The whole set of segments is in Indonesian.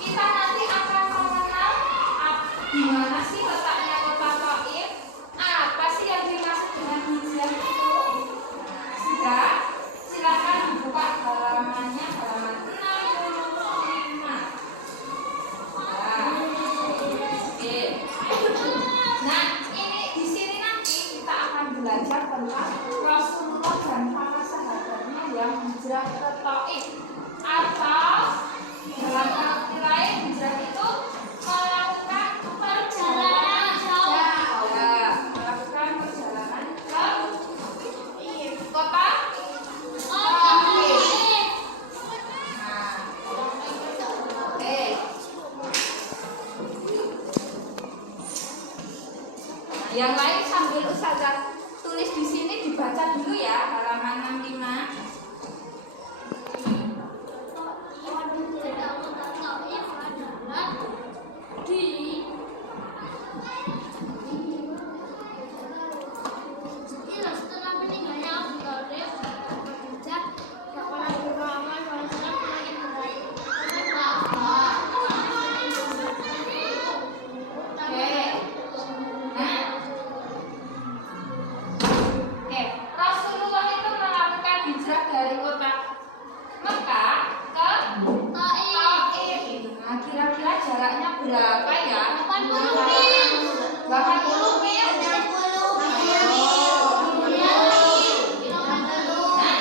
Kita nanti akan mengenal di mana sih letaknya kota Taif, apa sih yang dimaksud dengan hijrah itu. Sudah, silakan dibuka halamannya, halaman 65. Nah, ini di sini nanti kita akan belajar tentang Rasulullah dan para sahabatnya yang hijrah ke Taif. Atau dalam arti lain hijrah itu melakukan perjalanan jauh, melakukan perjalanan ke kota Taif. Yang lain sambil Ustazah tulis di sini dibaca dulu ya, halaman 65. Rasulullah itu melakukan hijrah dari kota Mekah ke Taif. Nah, kira-kira jaraknya berapa ya? 80 mil. 80 mil. Nah,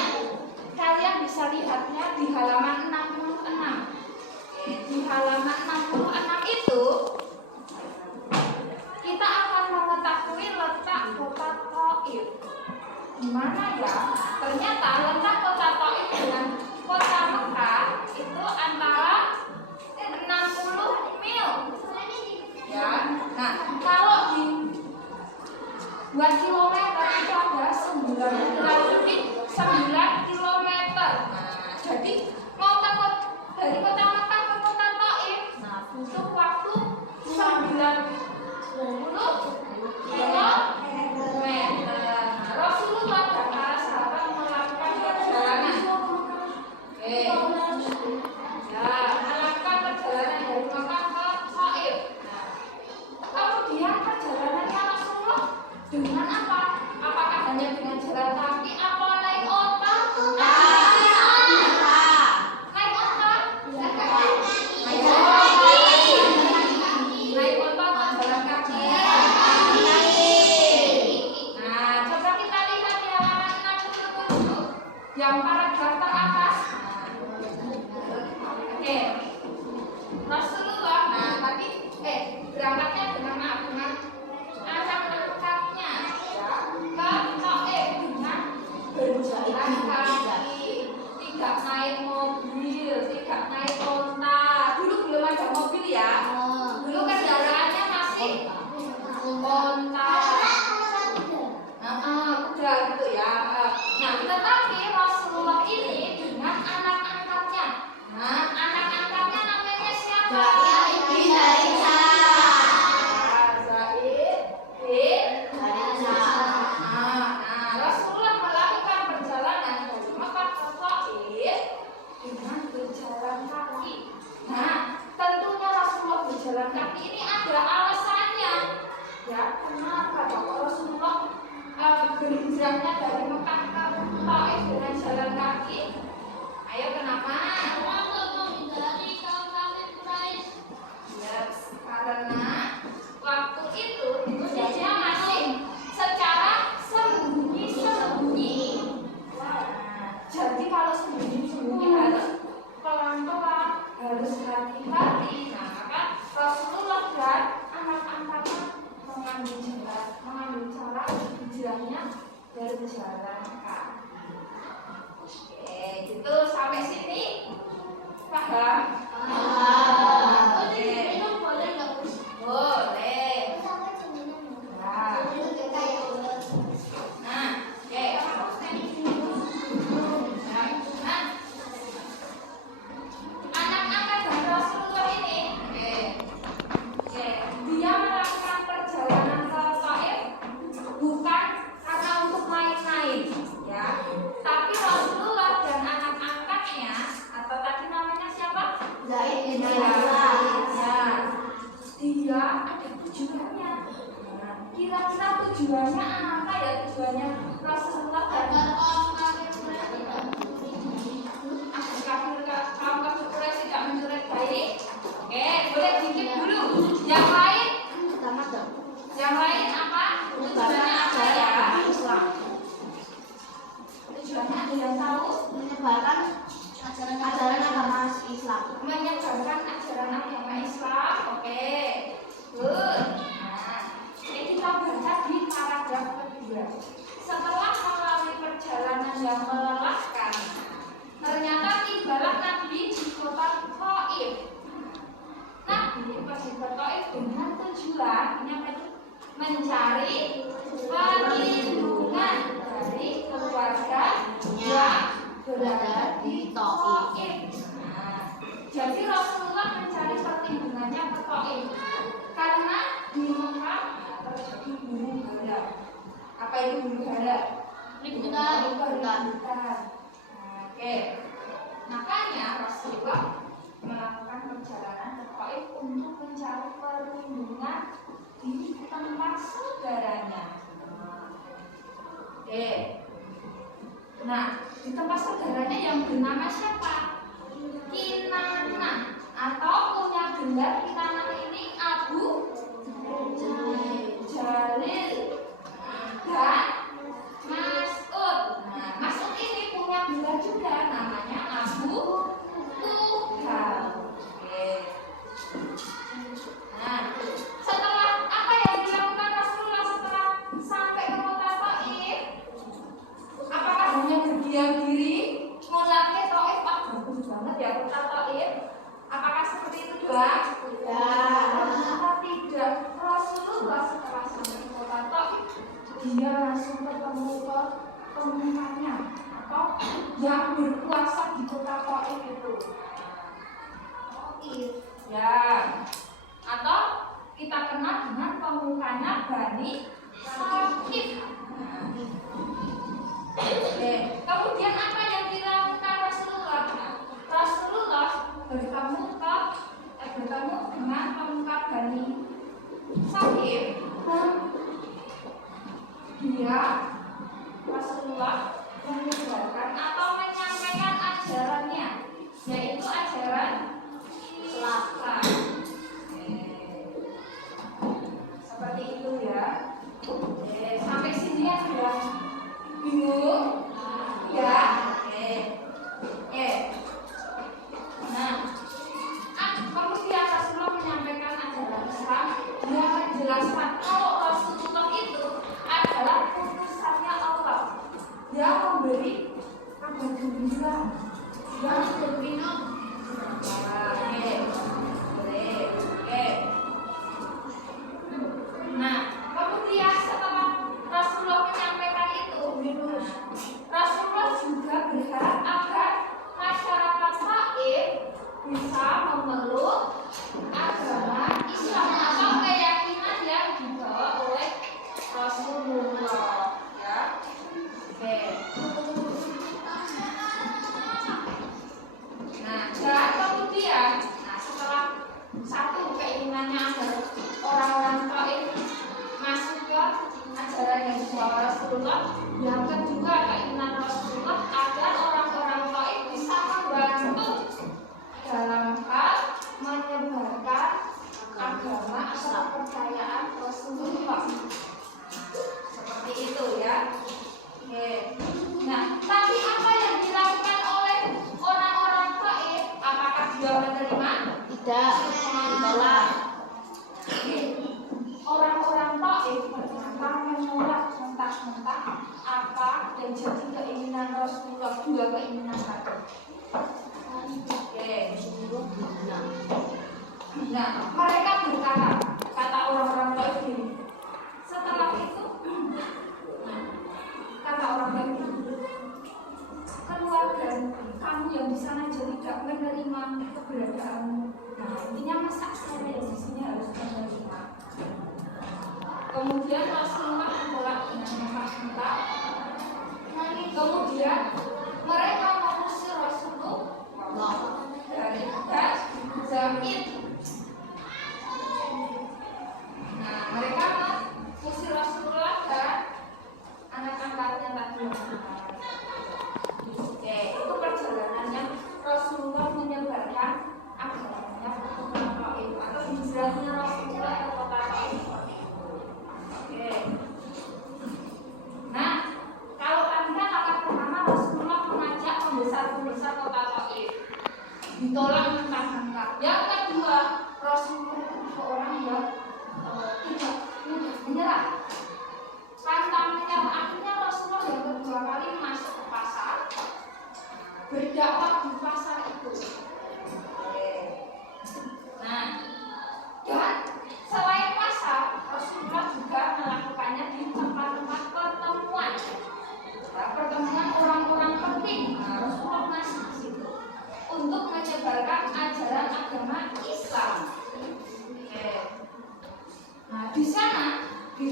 kalian bisa lihatnya di halaman 66. Di halaman 66 itu kita akan mengetahui letak kota Taif. Di mana ya? Ternyata letak kota Taif dengan kota Mekah itu antara 60 mil. Ya. Nah, kalau buat kilometer itu ada 9 kilometer. Nah, jadi mau dari kota Mekah ke kota Taif, nah butuh waktu 90 kilometer. Rasulullah dan para sahabat melakukan perjalanan. Melakukan perjalanan dari Mekah ke Taif. Kemudian perjalanannya Rasulullah dengan apa? Apakah hanya dengan jalan kaki atau naik onta? Naik onta? Naik onta atau jalan kaki? Nah, coba kita lihat di halaman 67 yang paragraf teratas. Rasulullah, nah tadi berangkatnya dengan anak-anaknya ya, ke Taif dengan berjalan kaki, tidak naik mobil, tidak naik onta. Dulu belum ada mobil ya, dulu kendaraannya masih onta, kuda gitu ya. Nah, tetapi Rasulullah ini dengan anak-angkatnya. Nah, anak-angkatnya namanya siapa? Zaid bin Haritha. Nah, Rasulullah melakukan perjalanan dari Mekah ke Taif dengan berjalan kaki. Nah, tentunya Rasulullah berjalan kaki ini ada alasannya. Ya, kenapa Rasulullah berhijrahnya dari Mekah ke Taif dengan jalan kaki? Ayo, kenapa? Ya, karena waktu itu hijrahnya masih secara sembunyi-sembunyi. Jadi kalau sembunyi-sembunyi harus pelan-pelan, harus hati-hati. Nah, maka Rasulullah dan anak-anaknya mengambil cara hijrahnya dari jalan kaki. Oke, gitu sampai sini paham? Boleh. Kira-kira tujuannya apa ya, tujuannya Rasulullah dan kaum kafir Quraisy tidak mencoret baik? Oke, boleh dikit dulu. Yang lain? Yang lain apa? Tujuannya apa ya? Islam. Tujuannya ada yang tahu? Menyebarkan ajaran agama Islam. Menyebarkan ajaran agama Islam. Oke, good. Nah, ini kita baca di paragraf kedua. Setelah melalui perjalanan yang melelahkan, ternyata tibalah Nabi di kota Thaif. Nabi pergi ke Thaif dengan tujuan mencari perlindungan dari keluarga yang berada di Thaif. Nah, jadi Rasulullah mencari perlindungannya ke Thaif karena di Mekah terjadi huru hara. Apa itu huru hara? Keributan. Oke. Makanya Rasulullah melakukan perjalanan ke Thaif untuk mencari perlindungan di tempat saudaranya. Oke. Nah, di tempat saudaranya yang bernama siapa? Kinanah, atau punya gelar Kinanah ini Abu Jalil dan Mas'ud. Nah, Mas'ud ini punya gelar juga namanya Abu Tuhal. Oke. Nah, setelah apa yang dilakukan Rasulullah setelah sampai ke kota Thaif? Apakah hanya berdiam diri? Mulai Thaif, bagus banget ya kota Thaif. Apakah seperti itu doang? Tidak. Rasulullah setelah sampai ke kota Thaif, dia langsung ketemu ke pemukanya atau yang berkuasa di kota Thaif itu. Thaif, ya. Atau kita kenal dengan pemukanya Bani Saqif. Oke. Kemudian apa yang dilakukan Rasulullah? Rasulullah bertemu dengan pemuka Bani Saqif. Dia Rasulullah menyebarkan atau menyampaikan ajarannya, yaitu ajaran Islam. Seperti itu ya. Sampai sini ya sudah bingung? Ya. Nah, kemudian Rasulullah menyampaikan ajaran Islam. Dia menjelaskan kalau Rasulullah itu adalah utusannya Allah. Dia memberi kabar gembira yang berminum. Nah, kemudian setelah Rasulullah menyampaikan itu, Rasulullah juga berharap agar masyarakat Thaif bisa memeluk agama Islam atau keyakinan yang dibawa oleh Rasulullah. Ya, oke. Nah, dan kemudian, setelah satu keinginannya agar orang-orang Thaif masuk ke ajaran yang dibawa Rasulullah, yang kedua keinginan Rasulullah agar orang-orang Thaif bisa membantu dalam hal menyebarkan agama atau kepercayaan Rasulullah. Seperti itu ya. Oke. Nah, tapi apa yang dilakukan oleh orang-orang Thaif? Apakah dia menerima? Tidak, ditolak. Orang-orang Thaif ternyata menolak mentah-mentah apa dan jadi keinginan Rasulullah, dua keinginan tadi. Oke. Nah, mereka berkata, kata orang-orang Thaif ini, setelah itu kata orang Thaif ini, keluarga kamu yang di sana jadi tidak menerima keberadaanmu. Nah, intinya masa saya yang di sini harus menerima. Kemudian Rasulullah menolak dengan mentah-mentah. Kemudian mereka mengusir Rasulullah dari Zaid. Nah, mereka mengusir Rasulullah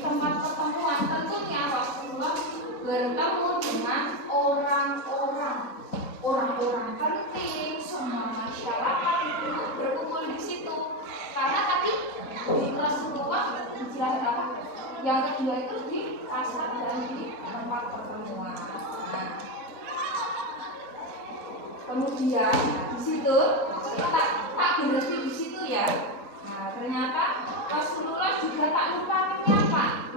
tempat pertemuan tentunya Rasulullah bertemu dengan orang-orang penting, semua masyarakat itu berkumpul di situ. Karena tadi di Rasulullah menjelaskan apa? Yang kedua itu di pasar dan di tempat pertemuan. Nah, kemudian di situ tak berhenti di situ ya. Nah, ternyata Rasulullah juga tak lupa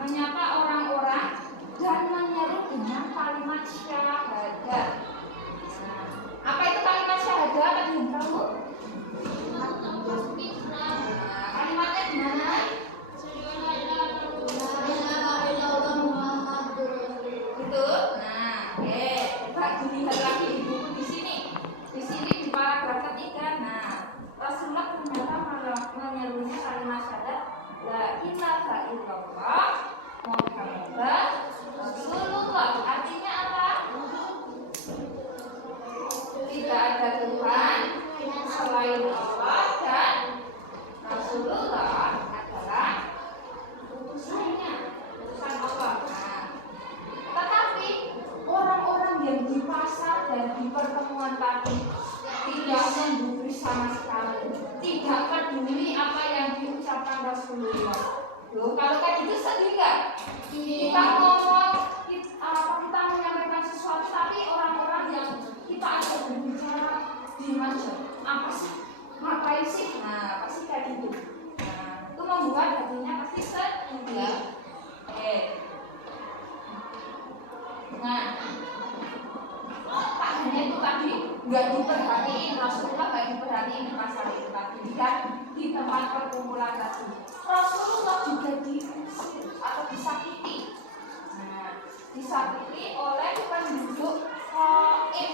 menyapa orang-orang dan menyeru dengan kalimat syahadat. Nah, apa itu kalimat syahadat? Tadi yang tahu? Kalimatnya gimana? Itu. Nah, coba dilihat lagi di buku di sini. Di sini di paragraf ketiga. Nah, Rasulullah ternyata menyerunya kalimat syahadat la ilaha illallah Muhammadar Rasulullah. Artinya apa? Tidak ada Tuhan selain Allah dan Rasulullah adalah utusan Allah. Nah, tetapi orang-orang yang di pasar dan di pertemuan tadi tidak memberi sama sekali, tidak peduli apa yang diucapkan Rasulullah. Loh, kalau kayak gitu sedih nggak? Kita ngomong, kita menyampaikan sesuatu, tapi orang-orang yang kita ajak berbicara di mana? Apa sih? Ngapain sih? Nah, pasti kayak gitu. Nah, itu membuat hatinya pasti sedih. Nah, tak hanya itu tadi, nggak diperhatiin, Rasulullah nggak diperhatiin di pasar itu tadi, dan di tempat perkumpulan tadi Rasulullah juga diusir atau disakiti. Nah, disakiti oleh penduduk Taif.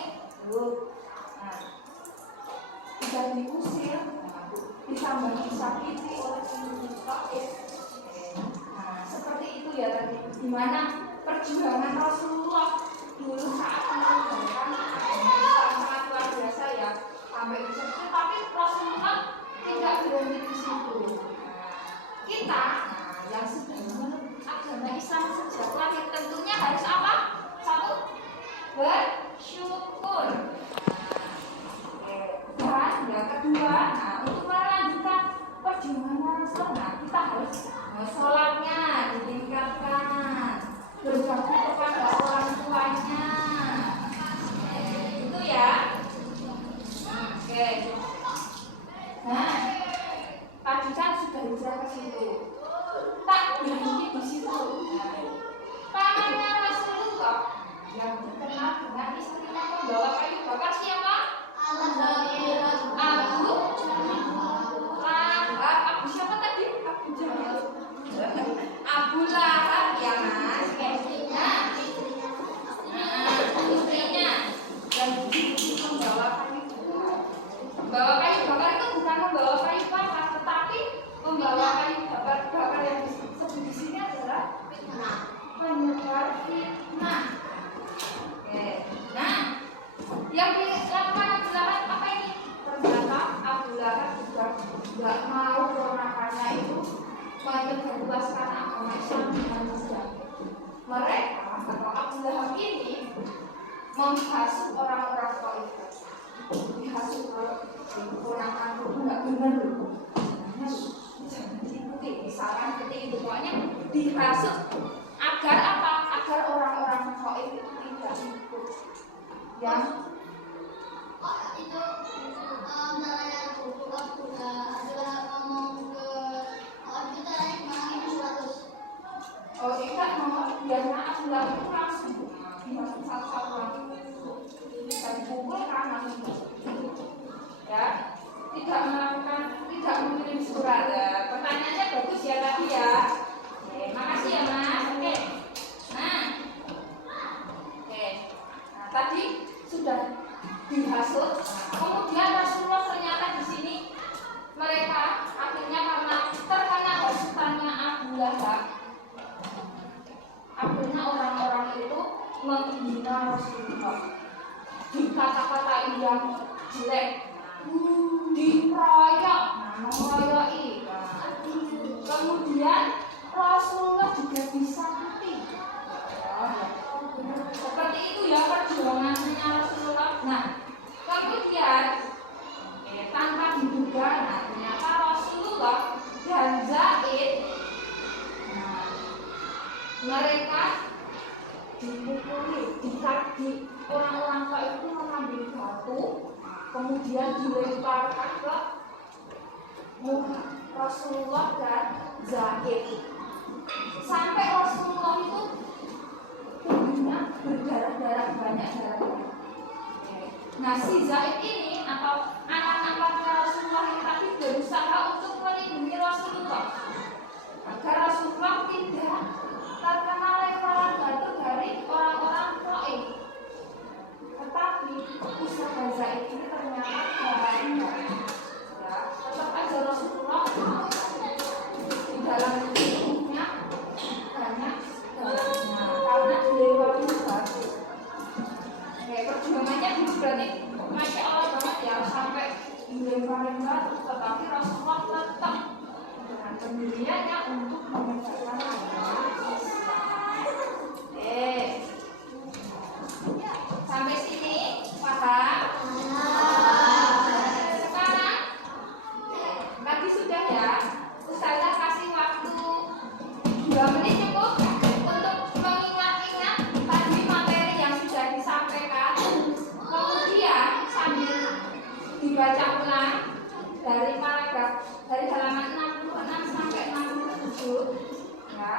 Nah, sudah diusir, ditambah disakiti oleh penduduk Taif. Nah, seperti itu ya tadi, dimana perjuangan Rasulullah dulu saat mengajarkan sangat luar biasa ya, sampai di situ. Tapi Rasulullah tidak berhenti di situ. Kita yang sudah menurut agama Islam sejak lahir tentunya harus apa? Satu, bersyukur. Dan yang kedua, untuk melanjutkan perjuangan Rasulullah, kita harus sholatnya ditingkatkan, berbakti kepada orang tuanya. Itu ya. Oke. Nah, tadi kan sudah hijrah ke situ. Tak berhenti di situ. Pamannya Rasulullah yang dikenal dengan istrinya pembawa kayu bakar siapa? Abu siapa tadi? Abu Jahal. Abu Lahab ya Mas. Istrinya yang membawa kayu bakar itu bukan membawa kayu bakar, tetapi membawa kayu bakar yang disebut di sini adalah penyebar fitnah. Oke. Nah, yang dilakukan Abu Lahab apa ini? Ternyata Abu Lahab juga tidak mau keponakannya itu menyebarluaskan agama Islam dengan mudah. Mereka atau Abu Lahab ini menghasut orang-orang Taif. Dihasut kalau keponakan itu nggak benar. Jangan diikuti, misalkan seperti itu, pokoknya dihasut agar apa? Agar orang-orang Taif itu tidak ikut. Yang itu caranya waktu adalah ngomong ke kita naik makin 100. oh tidak mau biarnya Abu Lahab itu langsung dihasut satu-satu langsung bisa dikumpulkan langsung ya, tidak mengirim surat ya. Pertanyaannya bagus ya tadi ya. Oke, makasih ya Mas. Oke. Nah, tadi sudah dihasut. Kemudian Rasulullah ternyata di sini mereka akhirnya karena terkena hasutannya Abu Lahab, akhirnya orang-orang itu menghina Rasulullah, dikata-katain yang jelek, dikeroyok, mengeroyoki. Kemudian Rasulullah juga disakiti. Seperti itu ya perjuangannya Rasulullah. Nah, kemudian tanpa diduga, nah, ternyata Rasulullah dan Zaid, nah, mereka dipukuli, di orang-orang tua itu mengambil batu, kemudian dilemparkan ke muka Rasulullah dan Zaid, sampai Rasulullah itu tubuhnya berdarah-darah, banyak darahnya. Nah, si Zaid ini atau anak-anak Rasulullah yang tadi berusaha untuk melindungi Rasulullah agar Rasulullah tidak terkena lemparan batu dari orang-orang Taif. Tetapi usaha Zaid ini ternyata gagal. Ya, tetap aja Rasulullah di dalam tubuhnya banyak darahnya karena dilempari batu. Perjuangannya berarti Masya Allah banget ya, sampai dilemparin batu, tetapi Rasulullah tetap dengan pendiriannya untuk menegakkan agama Islam. Sampai sini paham? Sekarang tadi sudah ya, Ustazah kasih waktu 2 menit cukup untuk mengingat-ingat tadi materi yang sudah disampaikan. Kemudian sambil dibaca ulang dari paragraf dari halaman 66 sampai 67 ya,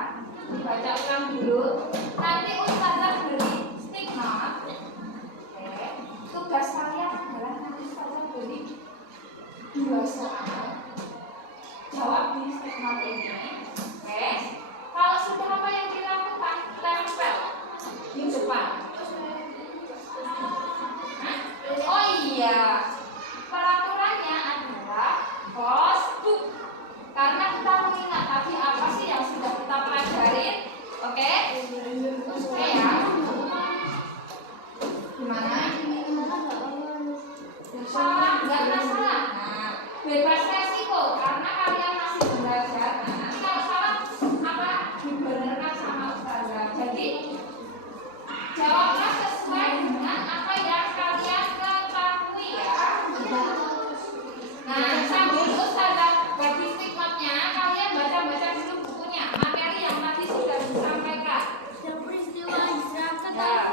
dibaca ulang dulu. Nanti Ustazah beri stigma. Tugas kalian adalah nanti Ustazah beri 2 soal, jawab di stigma ini. Kalau sudah apa yang dilakukan, tempel di depan. Oh iya, peraturannya adalah kostum. Karena kita mengingat tadi apa sih yang sudah kita pelajarin. Oke? Oke ya. Gimana? Salah, nggak masalah. Nah, bebas resiko karena kalian masih belajar. Nah, nanti kalau salah apa dibenarkan sama Ustazah. Jadi jawablah sesuai dengan apa yang kalian ketahui ya. Nah, sambil Ustazah bagi stigmatnya, kalian baca-baca dulu bukunya, materi yang tadi sudah disampaikan. Peristiwa Hijrah ke Ya.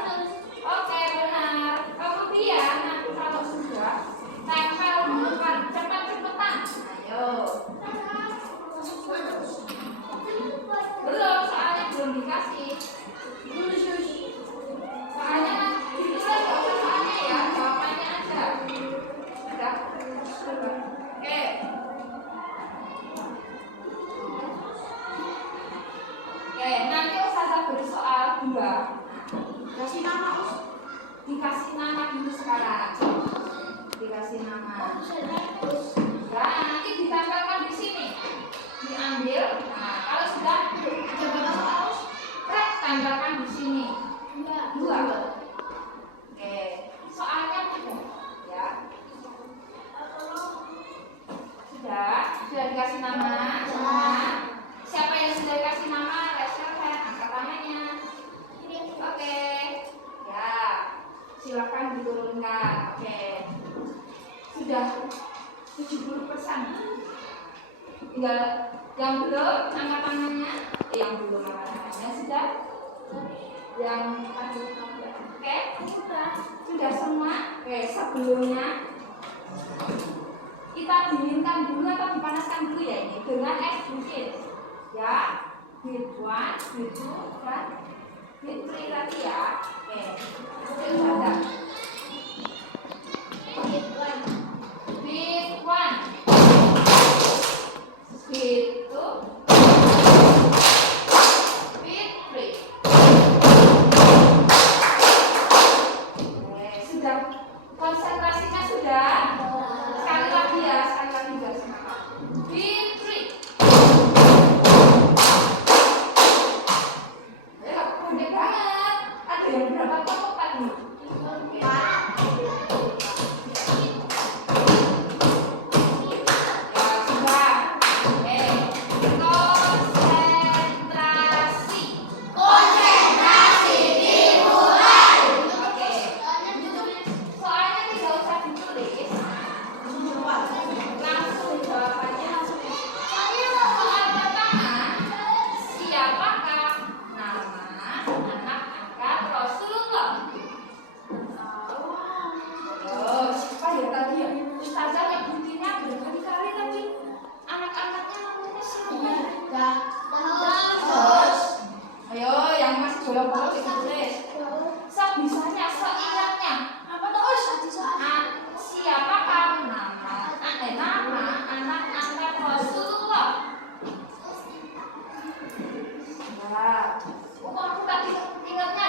Oke, benar. Kemudian nanti kalau sudah tempel bukan cepat-cepatan. Ayo. Belum, soalnya belum dikasih. Soalnya ditulis nggak usah soalnya ya, jawabannya aja. Udah. Oke. Oke, nanti Ustazah beri soal 2. Kasih nama Dikasih nama dulu sekarang. Dikasih nama. Nah, nanti ditempelkan di sini. Diambil. Nah, kalau sudah coba harus tempelkan di sini. 2. Oke. Soalnya mudah ya. Sudah dikasih nama. Siapa yang sudah dikasih nama? Rasakan angkat tangannya. Oke. Ya. Silakan diturunkan. Oke. Sudah 70%. Tinggal yang belum angkat tangannya. Yang belum angkat tangannya sudah. Yang oke. Sudah semua. Oke, sebelumnya kita dinginkan dulu atau dipanaskan dulu ya ini dengan es bukit. Ya. Bit 1, bit 2, dan bit 3 tadi ya. Oke. Oke, Ustazah. Bit 1, bit 2, bit 3. Oke, sudah konsentrasinya sudah. Sekali lagi ya, sekali lagi guys. Bit 3. Ya, udah banget. Ada yang berapa kelompok nih? Oke.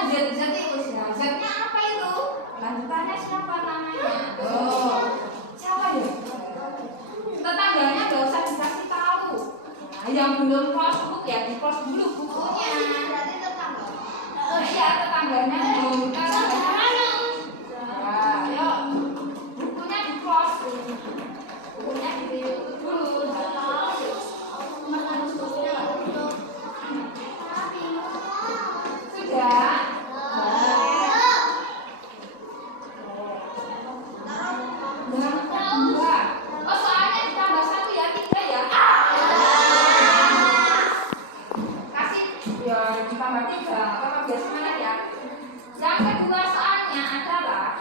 Z itu ya. Z-nya apa itu? Lanjutannya siapa namanya? Oh, siapa ya? Tetangganya gak usah dikasih tahu. Nah, yang belum close book ya di close dulu bukunya. Berarti tetangga. Nah, iya tetangganya belum tetangganya. Nah, ayo bukunya di close dulu. Bukunya ditutup dulu. Sudah. Oh, soalnya ditambah 1 ya, 3 ya. Kasih ya ditambah 3. Kalau biar semangat ya. Yang kedua soalnya adalah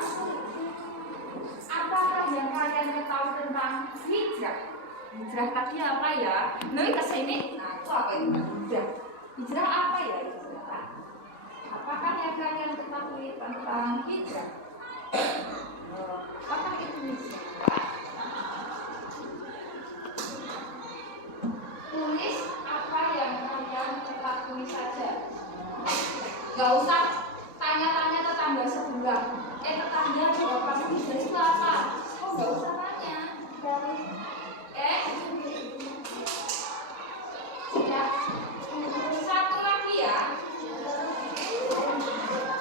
apakah yang kalian tahu tentang hijrah? Hijrah tadi apa ya? Nih ke sini. Nah, itu apa itu? Hijrah. Hijrah apa ya itu? Apakah yang kalian ketahui tentang hijrah? Apakah itu hijrah? Tulis apa yang kalian ketahui saja. Gak usah tanya-tanya tetangga sebelah. Tetangga juga pasti hijrah itu apa? Oh, gak usah tanya. Sudah. Satu lagi ya.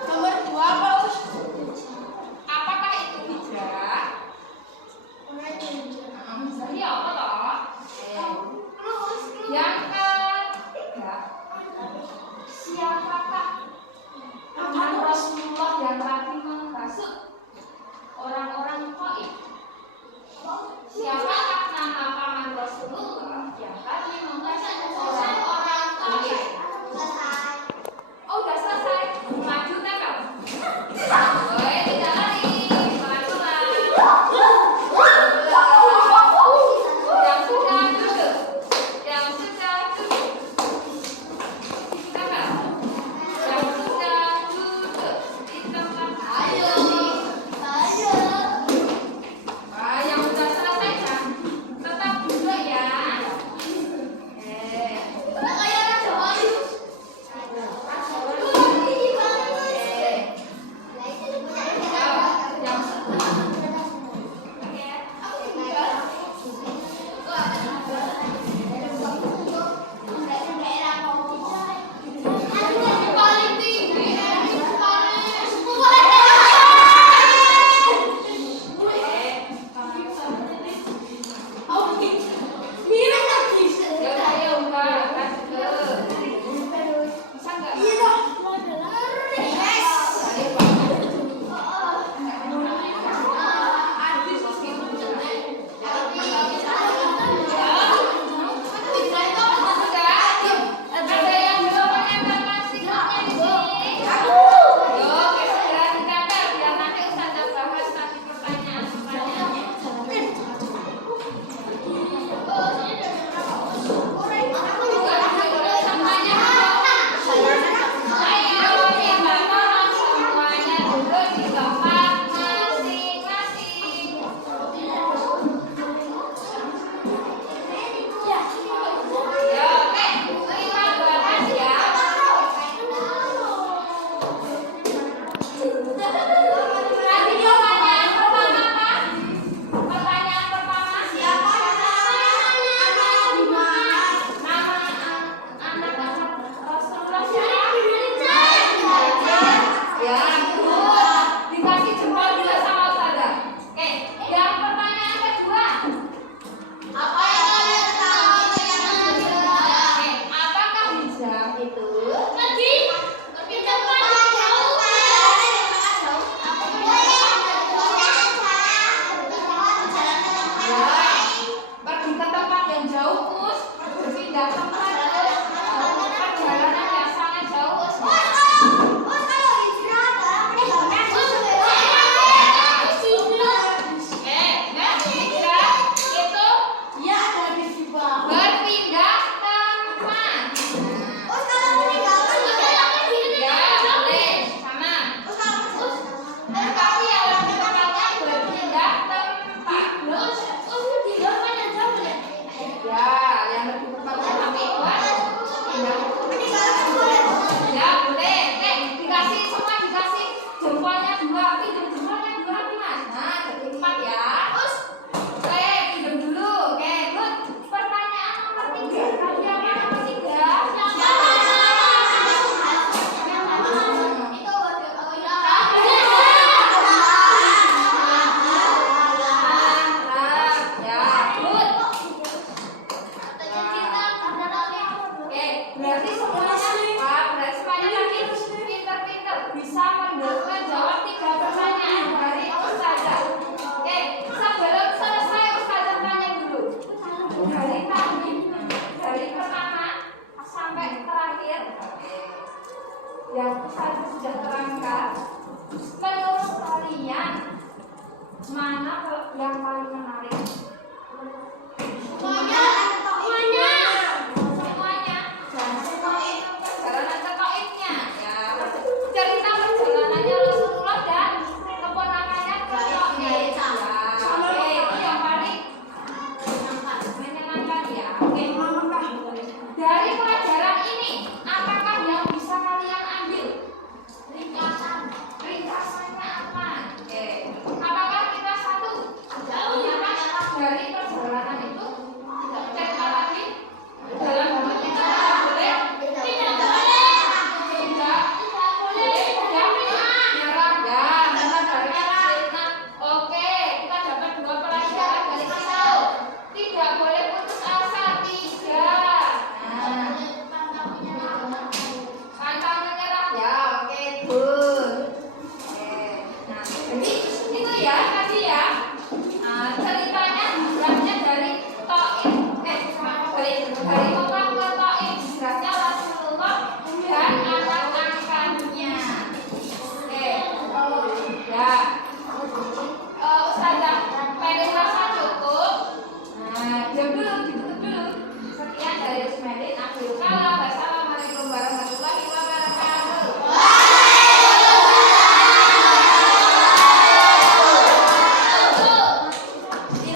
Nomor 2 apa, Us? Apakah itu hijrah? Iya, apa toh? Yang ketiga, siapakah teman Rasulullah yang tadi menghasut orang-orang Taif? Siapakah nama paman Rasulullah yang tadi menghasut orang-orang Taif? Oh, udah selesai. Maju kan? Boleh tidak lari. Majulah. Yang sudah duduk. Yang sudah duduk. Kakak. Yang sudah duduk di tempat. Yang sudah selesai kan? Tetap duduk ya. yang saya sudah terangkan. Menurut kalian mana yang paling menarik?